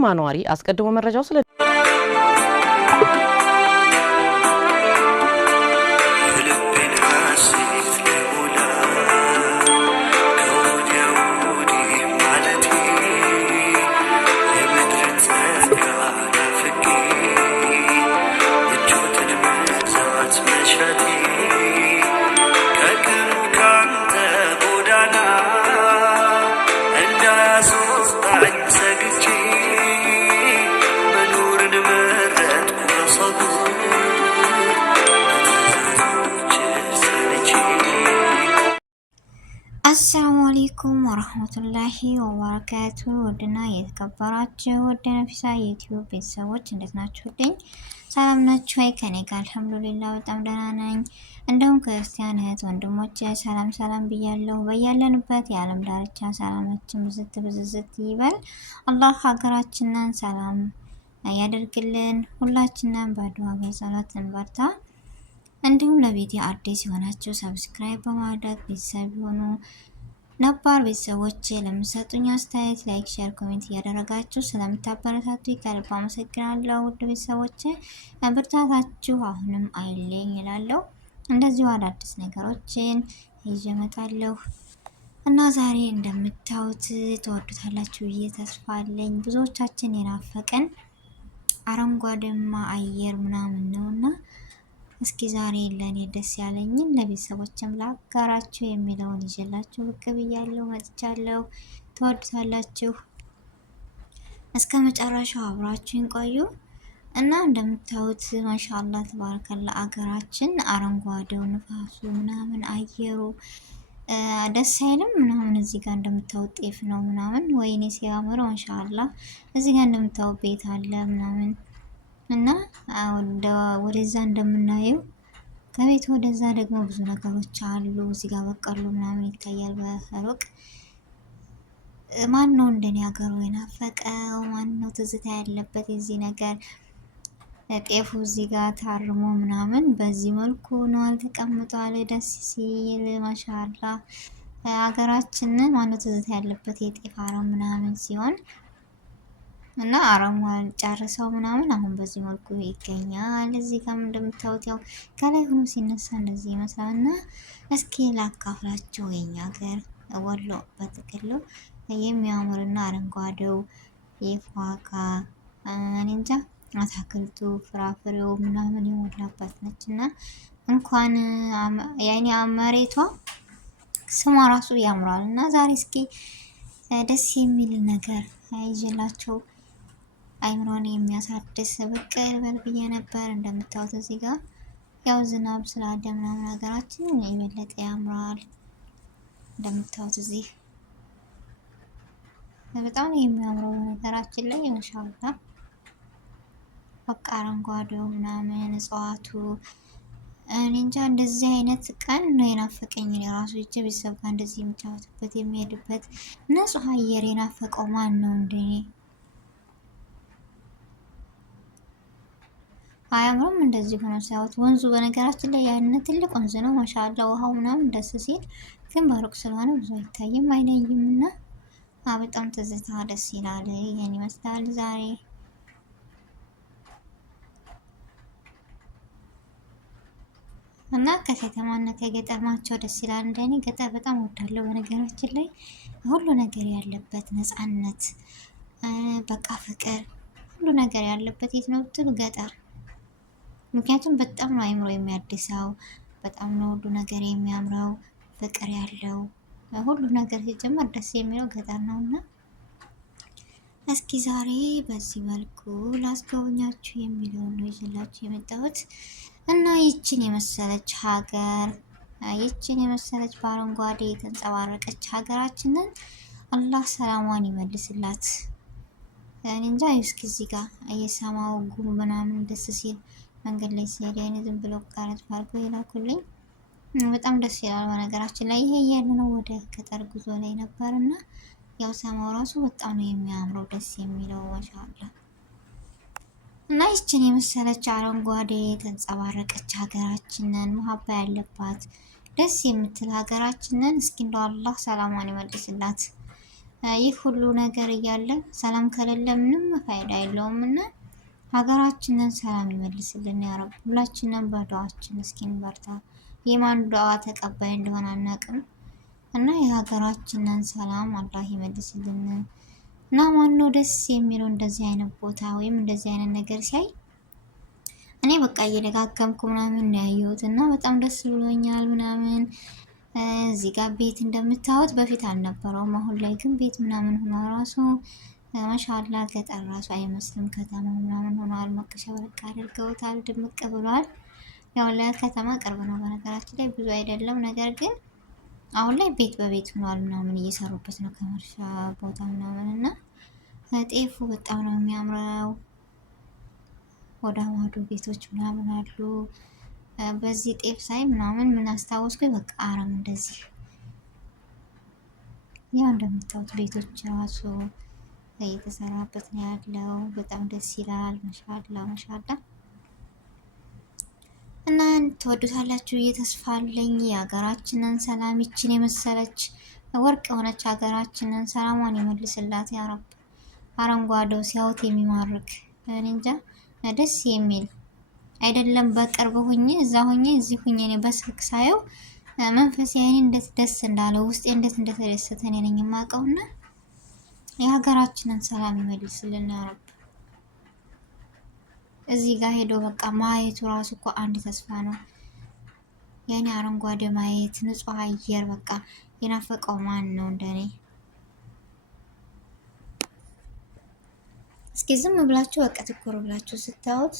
ማኗሪ አስቀድሞ መረጃው ስለ አሰላሙ አለይኩም ወራህመቱላሂ ወበረካቱ። ወድና የተከበራችሁ ወደ ነፊሳ ዩቲዩብ ቤተሰቦች እንዴት ናችሁልኝ? ሰላም ናችሁ? ከኔ ጋር አልሐምዱሊላህ በጣም ደህና ነኝ። እንደውም ክርስቲያን እህት ወንድሞቼ ሰላም ብያለሁ። በያለንበት የዓለም ዳርቻ ሰላማችን ብዝት ይበል። አላህ ሀገራችንን ሰላም ያደርግልን። ሁላችንም በዱዓ በጸሎት እንበርታ። እንዲሁም ለቤቴ አዲስ የሆናችሁ ሰብስክራይብ በማድረግ ቤተሰብ ሆኑ። ነባር ቤተሰቦች ለምሰጡኝ አስተያየት ላይክ፣ ሼር፣ ኮሜንት እያደረጋችሁ ስለምታበረታቱ ከልብ አመሰግናለሁ። ውድ ቤተሰቦች ብርታታችሁ አሁንም አይለኝ እላለሁ። እንደዚሁ አዳዲስ ነገሮችን ይዤ እመጣለሁ እና ዛሬ እንደምታዩት ተወዱታላችሁ ብዬ ተስፋ አለኝ። ብዙዎቻችን የናፈቀን አረንጓዴማ አየር ምናምን ነውና እስኪ ዛሬ ለኔ ደስ ያለኝን ለቤተሰቦችም ላጋራችሁ የሚለውን ይዤላችሁ ብቅ ብያለሁ መጥቻለሁ። ተወዱታላችሁ። እስከ መጨረሻው አብራችሁን ቆዩ እና እንደምታዩት ማሻአላህ ተባረከላ አገራችን አረንጓዴው ንፋሱ ምናምን አየሩ ደስ አይልም ምናምን። እዚህ ጋር እንደምታዩት ጤፍ ነው ምናምን ወይኔ ሲያምር ማሻአላህ። እዚህ ጋር እንደምታዩት ቤት አለ ምናምን እና ወደዛ እንደምናየው ከቤት ወደዛ ደግሞ ብዙ ነገሮች አሉ። እዚህ ጋር በቀሉ ምናምን ይታያል በሩቅ። ማን ነው እንደኔ ሀገሩ የናፈቀው? ማን ነው ትዝታ ያለበት የዚህ ነገር? ጤፉ እዚህ ጋር ታርሞ ምናምን በዚህ መልኩ ነው ተቀምጧል። ደስ ሲል ማሻአላ። ሀገራችንን ማን ነው ትዝታ ያለበት? የጤፍ አረም ምናምን ሲሆን እና አረሟን ጨርሰው ምናምን አሁን በዚህ መልኩ ይገኛል። እዚህ ጋር እንደምታዩት ያው ከላይ ሆኖ ሲነሳ እንደዚህ ይመስላል። እና እስኪ ላካፍላችሁ የኛ ሀገር ወሎ በጥቅሉ የሚያምርና አረንጓዴው የፏካ እንጃ አታክልቱ ፍራፍሬው ምናምን የሞላባት ነች። እና እንኳን ያኔ መሬቷ ስሟ ራሱ ያምራል። እና ዛሬ እስኪ ደስ የሚል ነገር ይዤላችሁ አይምሮን የሚያሳድስ ብቅ በል ብዬ ነበር። እንደምታዩት እዚህ ጋር ያው ዝናብ ስላለ ምናምን ሀገራችን የበለጠ ያምራል። እንደምታዩት እዚህ በጣም የሚያምረው ነገራችን ላይ ማሻአላ በቃ አረንጓዴው ምናምን እጽዋቱ እኔ እንጃ እንደዚህ አይነት ቀን ነው የናፈቀኝ። የራሱ እጅ ቤተሰብ ጋር እንደዚህ የሚጫወትበት የሚሄድበት ንጹህ አየር የናፈቀው ማን ነው እንደኔ? አያምሩም? እንደዚህ ሆኖ ሲያዩት ወንዙ በነገራችን ላይ ያን ትልቅ ወንዝ ነው ማሻአላ። ውሃው ምናምን ደስ ሲል ግን በሩቅ ስለሆነ ብዙ አይታይም አይለይም። እና በጣም ትዝታ ደስ ይላል። ይሄን ይመስላል ዛሬ እና ከከተማና ከገጠማቸው ደስ ይላል። እንደኔ ገጠር በጣም እወዳለሁ። በነገራችን ላይ ሁሉ ነገር ያለበት ነፃነት፣ በቃ ፍቅር፣ ሁሉ ነገር ያለበት የት ነው ብትሉ ገጠር። ምክንያቱም በጣም ነው አይምሮ የሚያድሰው፣ በጣም ነው ሁሉ ነገር የሚያምረው፣ ፍቅር ያለው ሁሉ ነገር ሲጀመር ደስ የሚለው ገጠር ነው። እና እስኪ ዛሬ በዚህ መልኩ ላስጎብኛችሁ የሚለውን ነው ይዤላችሁ የመጣሁት። እና ይችን የመሰለች ሀገር ይችን የመሰለች በአረንጓዴ የተንጸባረቀች ሀገራችንን አላህ ሰላሟን ይመልስላት። እንጃ እስኪ እዚህ ጋር የሰማው ጉም ምናምን ደስ ሲል መንገድ ላይ ሲሄድ አይነ ዝም ብሎ ቀረጽ አድርጎ ይላኩልኝ በጣም ደስ ይላል። በነገራችን ላይ ይሄ ያለነው ወደ ገጠር ጉዞ ላይ ነበርና ያው ሰማው ራሱ በጣም ነው የሚያምረው ደስ የሚለው ማሻአላ። እና ይችን የመሰለች አረንጓዴ ተንጸባረቀች ሀገራችንን መሀባ ያለባት ደስ የምትል ሀገራችንን እስኪ እንደው አላህ ሰላሟን ይመልስላት። ይህ ሁሉ ነገር እያለ ሰላም ከሌለ ምንም ፋይዳ የለውም እና ሀገራችንን ሰላም ይመልስልን ያ ረብ። ሁላችንም በዱዓችን እስኪ እንበርታ። የማን ዱዓ ተቀባይ እንደሆነ አናውቅም እና የሀገራችንን ሰላም አላህ ይመልስልን። እና ማነው ደስ የሚለው እንደዚህ አይነት ቦታ ወይም እንደዚህ አይነት ነገር ሲያይ? እኔ በቃ እየደጋገምኩ ምናምን ነው ያየሁት እና በጣም ደስ ብሎኛል ምናምን። እዚህ ጋር ቤት እንደምታዩት በፊት አልነበረውም፣ አሁን ላይ ግን ቤት ምናምን ሆኖ ራሱ ማሻአላ ገጠር ራሱ አይመስልም፣ ከተማ ምናምን ሆኗል። መቀሸበረቅ አድርገውታል፣ ድምቅ ብሏል። ያው ለከተማ ቅርብ ነው በነገራችን ላይ ብዙ አይደለም፣ ነገር ግን አሁን ላይ ቤት በቤት ሆኗል ምናምን እየሰሩበት ነው ከመርሻ ቦታ ምናምን እና ጤፉ በጣም ነው የሚያምረው። ወደ ማዶ ቤቶች ምናምን አሉ። በዚህ ጤፍ ሳይ ምናምን ምን አስታወስኩኝ፣ በቃ አረም እንደዚህ ያው እንደምታዩት ቤቶች ራሱ እየተሰራበት ነው ያለው። በጣም ደስ ይላል። ማሻአላ ማሻአላ እና ትወዱታላችሁ እየተስፋ አለኝ። የሀገራችንን ሰላም ይችን የመሰለች ወርቅ የሆነች ሀገራችንን ሰላሟን ይመልስላት ያ ረብ። አረንጓዴው ሲያዩት የሚማርክ እንጃ ደስ የሚል አይደለም። በቅርብ ሁኜ እዛ ሁኜ እዚህ ሁኜ እኔ በስልክ ሳየው መንፈሴ አይኔ እንዴት ደስ እንዳለ ውስጤ እንዴት እንደተደሰተ እኔ ነኝ የማውቀውና የሀገራችንን ሰላም ይመልስልን ያ ረብ። እዚህ ጋር ሄዶ በቃ ማየቱ ራሱ እኮ አንድ ተስፋ ነው። ያኔ አረንጓዴ ማየት፣ ንጹህ አየር በቃ የናፈቀው ማን ነው እንደኔ? እስኪ ዝም ብላችሁ በቃ ትኩር ብላችሁ ስታዩት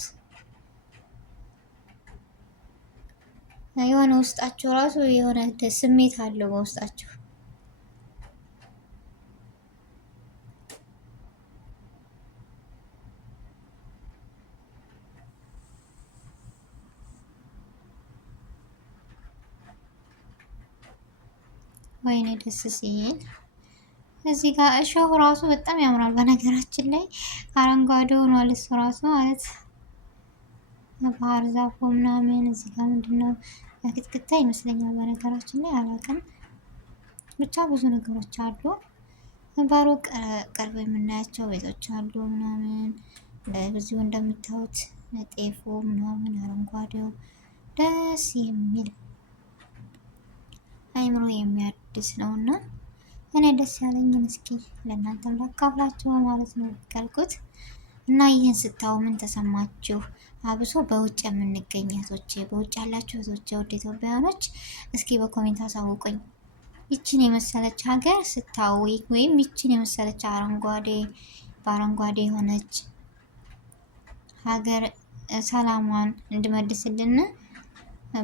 የሆነ ውስጣችሁ ራሱ የሆነ ስሜት አለው በውስጣችሁ። ወይኔ ደስ ሲል። እዚህ ጋር እሾህ ራሱ በጣም ያምራል። በነገራችን ላይ አረንጓዴ ሆኗል እሱ ራሱ ማለት ባህር ዛፉ ምናምን። እዚህ ጋር ምንድነው ክትክታ ይመስለኛል በነገራችን ላይ አላውቅም። ብቻ ብዙ ነገሮች አሉ። በሩቅ ቅርብ የምናያቸው ቤቶች አሉ ምናምን። በዚሁ እንደምታዩት ጤፉ ምናምን አረንጓዴው ደስ የሚል አይምሮ የሚያድስ ነውና እኔ ደስ ያለኝን እስኪ ለእናንተም ላካፍላችሁ ማለት ነው ያልኩት። እና ይህን ስታዩ ምን ተሰማችሁ? አብሶ በውጭ የምንገኝ እህቶቼ፣ በውጭ ያላችሁ እህቶቼ፣ ውድ ኢትዮጵያውያኖች እስኪ በኮሜንት አሳውቁኝ። ይችን የመሰለች ሀገር ስታዩ ወይም ይችን የመሰለች አረንጓዴ በአረንጓዴ የሆነች ሀገር ሰላሟን እንድመልስልን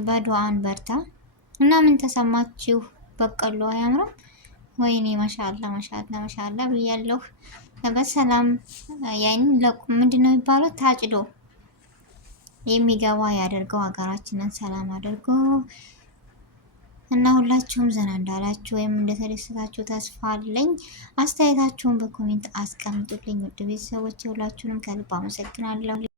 በዱዓን በርታ እና ምን ተሰማችሁ? በቀሎ አያምርም? ወይኔ ማሻአላ ማሻአላ ማሻአላ ብያለሁ። በሰላም ያን ምንድነው የሚባለው ታጭዶ የሚገባ ያደርገው፣ ሀገራችንን ሰላም አድርጎ እና ሁላችሁም ዘና እንዳላችሁ ወይም እንደተደሰታችሁ ተስፋ አለኝ። አስተያየታችሁን በኮሜንት አስቀምጡልኝ ውድ ቤተሰቦች፣ ሁላችሁንም ከልብ አመሰግናለሁ።